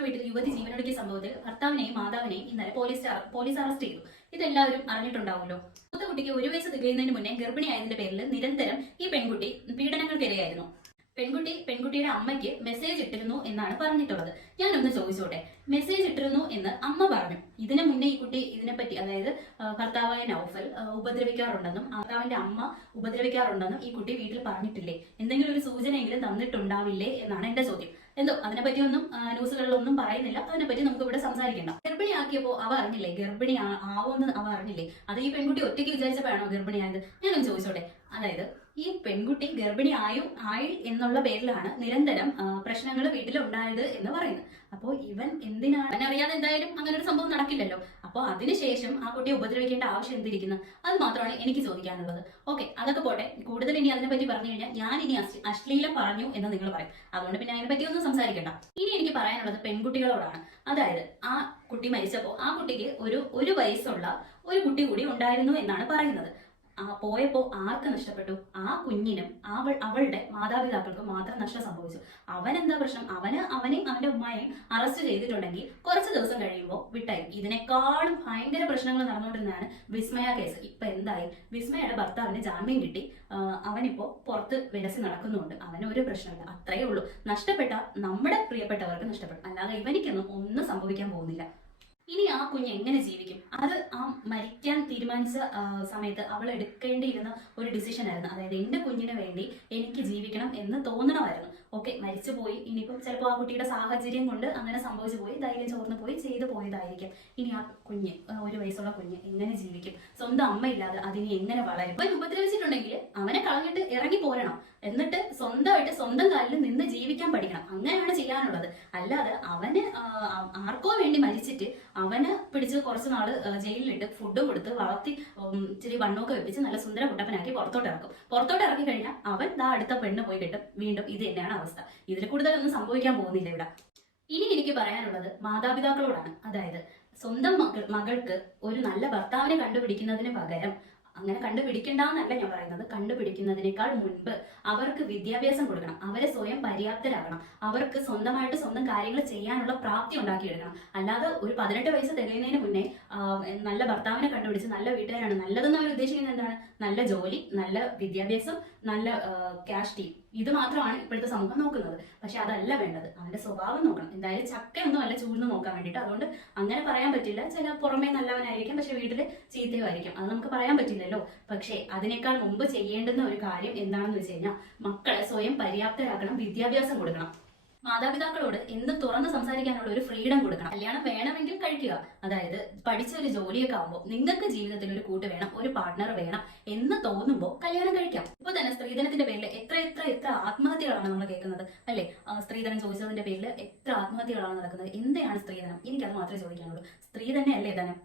മഹാരാഷ്ട്ര വീട്ടിൽ യുവതി ജീവനൊടുക്കിയ സംഭവത്തിൽ ഭർത്താവിനെയും മാതാവിനെയും ഇന്നലെ പോലീസ് അറസ്റ്റ് ചെയ്തു. ഇതെല്ലാവരും അറിഞ്ഞിട്ടുണ്ടാവുമല്ലോ. മൂത്ത കുട്ടിക്ക് 1 വയസ്സ് തികയുന്നതിന് മുന്നേ ഗർഭിണിയായതിന്റെ പേരിൽ നിരന്തരം ഈ പെൺകുട്ടി പീഡനങ്ങൾക്കിരയായിരുന്നു. പെൺകുട്ടിയുടെ അമ്മയ്ക്ക് മെസ്സേജ് ഇട്ടിരുന്നു എന്നാണ് പറഞ്ഞിട്ടുള്ളത്. ഞാനൊന്ന് ചോദിച്ചോട്ടെ, മെസ്സേജ് ഇട്ടിരുന്നു എന്ന് അമ്മ പറഞ്ഞു. ഇതിനു മുന്നേ ഈ കുട്ടി ഇതിനെപ്പറ്റി, അതായത് ഭർത്താവായ നൗഫൽ ഉപദ്രവിക്കാറുണ്ടെന്നും ഭർത്താവിന്റെ അമ്മ ഉപദ്രവിക്കാറുണ്ടെന്നും ഈ കുട്ടി വീട്ടിൽ പറഞ്ഞിട്ടില്ലേ? എന്തെങ്കിലും ഒരു സൂചനയെങ്കിലും തന്നിട്ടുണ്ടാവില്ലേ എന്നാണ് എന്റെ ചോദ്യം. എന്തോ അതിനെപ്പറ്റിയൊന്നും ന്യൂസുകളിലൊന്നും പറയുന്നില്ല. അതിനെപ്പറ്റി നമുക്ക് ഇവിടെ സംസാരിക്കണ്ട. ഗർഭിണിയാക്കിയപ്പോ അവ അറിഞ്ഞില്ലേ? ഗർഭിണി ആവുമെന്ന് അവ അറിഞ്ഞില്ലേ? അത് ഈ പെൺകുട്ടി ഒറ്റയ്ക്ക് വിചാരിച്ചപ്പോഴാണോ ഗർഭിണിയായത്? ഞാനൊന്ന് ചോദിച്ചോട്ടെ, അതായത് ഈ പെൺകുട്ടി ഗർഭിണി ആയി എന്നുള്ള പേരിലാണ് നിരന്തരം പ്രശ്നങ്ങൾ വീട്ടിലുണ്ടായത് എന്ന് പറയുന്നത്. അപ്പോൾ ഇവൻ എന്തിനാണ്? അവനറിയാതെ എന്തായാലും അങ്ങനെ ഒരു സംഭവം നടക്കില്ലല്ലോ. അപ്പോൾ അതിനുശേഷം ആ കുട്ടിയെ ഉപദ്രവിക്കേണ്ട ആവശ്യം എന്തിരിക്കുന്നു? അത് മാത്രമാണ് എനിക്ക് ചോദിക്കാനുള്ളത്. ഓക്കെ, അതൊക്കെ പോട്ടെ. കൂടുതൽ ഇനി അതിനെപ്പറ്റി പറഞ്ഞു കഴിഞ്ഞാൽ ഞാൻ ഇനി അശ്ലീലം പറഞ്ഞു എന്ന് നിങ്ങൾ പറയും. അതുകൊണ്ട് പിന്നെ അതിനെപ്പറ്റി ഒന്നും സംസാരിക്കണ്ട. ഇനി എനിക്ക് പറയാനുള്ളത് പെൺകുട്ടികളോടാണ്. അതായത് ആ കുട്ടി മരിച്ചപ്പോൾ ആ കുട്ടിക്ക് ഒരു വയസ്സുള്ള ഒരു കുട്ടി കൂടി ഉണ്ടായിരുന്നു എന്നാണ് പറയുന്നത്. പോയപ്പോ ആർക്ക് നഷ്ടപ്പെട്ടു? ആ കുഞ്ഞിനും അവളുടെ മാതാപിതാക്കൾക്കും മാത്രം നഷ്ടം സംഭവിച്ചു. അവനെന്താ പ്രശ്നം? അവനെയും അവന്റെ ഉമ്മയെയും അറസ്റ്റ് ചെയ്തിട്ടുണ്ടെങ്കിൽ കുറച്ച് ദിവസം കഴിയുമ്പോൾ വിട്ടായി. ഇതിനേക്കാളും ഭയങ്കര പ്രശ്നങ്ങൾ നടന്നുകൊണ്ടിരുന്നതാണ് വിസ്മയ കേസ്. ഇപ്പൊ എന്തായി? വിസ്മയുടെ ഭർത്താവിന് ജാമ്യം കിട്ടി. അവനിപ്പോ പുറത്ത് വിലസി നടക്കുന്നുണ്ട്. അവന് ഒരു പ്രശ്നമില്ല. അത്രയേ ഉള്ളൂ. നഷ്ടപ്പെട്ട നമ്മുടെ പ്രിയപ്പെട്ടവർക്ക് നഷ്ടപ്പെടും, അല്ലാതെ ഇവനിക്കൊന്നും ഒന്നും സംഭവിക്കാൻ പോകുന്നില്ല. ഇനി ആ കുഞ്ഞ് എങ്ങനെ ജീവിക്കും? അത് ആ മരിക്കാൻ തീരുമാനിച്ച സമയത്ത് അവൾ എടുക്കേണ്ടിയിരുന്ന ഒരു ഡിസിഷൻ ആയിരുന്നു. അതായത് എന്റെ കുഞ്ഞിന് വേണ്ടി എനിക്ക് ജീവിക്കണം എന്ന് തോന്നണമായിരുന്നു. ഓക്കെ, മരിച്ചു പോയി. ഇനിയിപ്പം ചിലപ്പോൾ ആ കുട്ടിയുടെ സാഹചര്യം കൊണ്ട് അങ്ങനെ സംഭവിച്ചു പോയി, ധൈര്യം ചോർന്നു പോയി, ചെയ്തു പോയതായിരിക്കും. ഇനി ആ കുഞ്ഞ്, 1 വയസ്സുള്ള കുഞ്ഞ് എങ്ങനെ ജീവിക്കും? സ്വന്തം അമ്മ ഇല്ലാതെ അതിനെ എങ്ങനെ വളരും? ഇപ്പൊ ഉപദ്രവിച്ചിട്ടുണ്ടെങ്കിൽ അവനെ കളഞ്ഞിട്ട് ഇറങ്ങി പോരണം. എന്നിട്ട് സ്വന്തമായിട്ട് സ്വന്തം കാലിൽ നിന്ന് ജീവിക്കാൻ പഠിക്കണം. അങ്ങനെയാണ് ചെയ്യാനുള്ളത്. അല്ലാതെ അവന് ആർക്കോ വേണ്ടി മരിച്ചിട്ട് അവന് പിടിച്ച് കുറച്ച് നാള് ജയിലിലിട്ട് ഫുഡ് കൊടുത്ത് വളർത്തി ഇച്ചിരി വണ്ണമൊക്കെ വെപ്പിച്ച് നല്ല സുന്ദര കുട്ടപ്പനാക്കി പുറത്തോട്ട് ഇറക്കി കഴിഞ്ഞാൽ അവൻ അടുത്ത പെണ്ണ് പോയി കിട്ടും. വീണ്ടും ഇത് തന്നെയാണ് അവസ്ഥ. ഇതിൽ കൂടുതലൊന്നും സംഭവിക്കാൻ പോകുന്നില്ല ഇവിടെ. ഇനി എനിക്ക് പറയാനുള്ളത് മാതാപിതാക്കളോടാണ്. അതായത് സ്വന്തം മകൾക്ക് ഒരു നല്ല ഭർത്താവിനെ കണ്ടുപിടിക്കുന്നതിന് പകരം, അങ്ങനെ കണ്ടുപിടിക്കണ്ടെന്നല്ല ഞാൻ പറയുന്നത്, കണ്ടുപിടിക്കുന്നതിനേക്കാൾ മുൻപ് അവർക്ക് വിദ്യാഭ്യാസം കൊടുക്കണം. അവരെ സ്വയം പര്യാപ്തരാകണം. അവർക്ക് സ്വന്തമായിട്ട് സ്വന്തം കാര്യങ്ങൾ ചെയ്യാനുള്ള പ്രാപ്തി ഉണ്ടാക്കിയെടുക്കണം. അല്ലാതെ ഒരു 18 വയസ്സ് തികയുന്നതിന് മുന്നേ നല്ല ഭർത്താവിനെ കണ്ടുപിടിച്ച് നല്ല വീട്ടുകാരാണ് നല്ലതെന്ന് അവർ ഉദ്ദേശിക്കുന്നത് എന്താണ്? നല്ല ജോലി, നല്ല വിദ്യാഭ്യാസം, നല്ല ക്യാഷ് ടീം. ഇത് മാത്രമാണ് ഇപ്പോഴത്തെ സമൂഹം നോക്കുന്നത്. പക്ഷെ അതല്ല വേണ്ടത്. അവന്റെ സ്വഭാവം നോക്കണം. എന്തായാലും ചക്കയൊന്നും അല്ല ചൂഴ്ന്ന് നോക്കാൻ വേണ്ടിയിട്ട്. അതുകൊണ്ട് അങ്ങനെ പറയാൻ പറ്റില്ല. ചില പുറമേ നല്ലവനായിരിക്കും, പക്ഷെ വീട്ടില് ചീത്തയുമായിരിക്കും. അത് നമുക്ക് പറയാൻ പറ്റില്ലല്ലോ. പക്ഷെ അതിനേക്കാൾ മുമ്പ് ചെയ്യേണ്ടുന്ന ഒരു കാര്യം എന്താണെന്ന് വെച്ച് കഴിഞ്ഞാൽ, മക്കളെ സ്വയം പര്യാപ്തരാക്കണം, വിദ്യാഭ്യാസം കൊടുക്കണം. മാതാപിതാക്കളോട് എന്ത് തുറന്ന് സംസാരിക്കാനുള്ള ഒരു ഫ്രീഡം കൊടുക്കണം. കല്യാണം വേണമെങ്കിൽ കഴിക്കുക. അതായത് പഠിച്ച ഒരു ജോലിയൊക്കെ ആകുമ്പോൾ നിങ്ങൾക്ക് ജീവിതത്തിൽ ഒരു കൂട്ട് വേണം, ഒരു പാർട്ട്ണർ വേണം എന്ന് തോന്നുമ്പോൾ കല്യാണം കഴിക്കാം. ഇപ്പൊ തന്നെ സ്ത്രീധനത്തിന്റെ പേരിൽ എത്ര ആത്മഹത്യകളാണ് നമ്മൾ കേൾക്കുന്നത്, അല്ലെ? സ്ത്രീധനം ചോദിച്ചതിന്റെ പേരിൽ എത്ര ആത്മഹത്യകളാണ് നടക്കുന്നത്. എന്തിനാണ് സ്ത്രീധനം? എനിക്കത് മാത്രമേ ചോദിക്കാനുള്ളൂ. സ്ത്രീ തന്നെ അല്ലേ ധനം?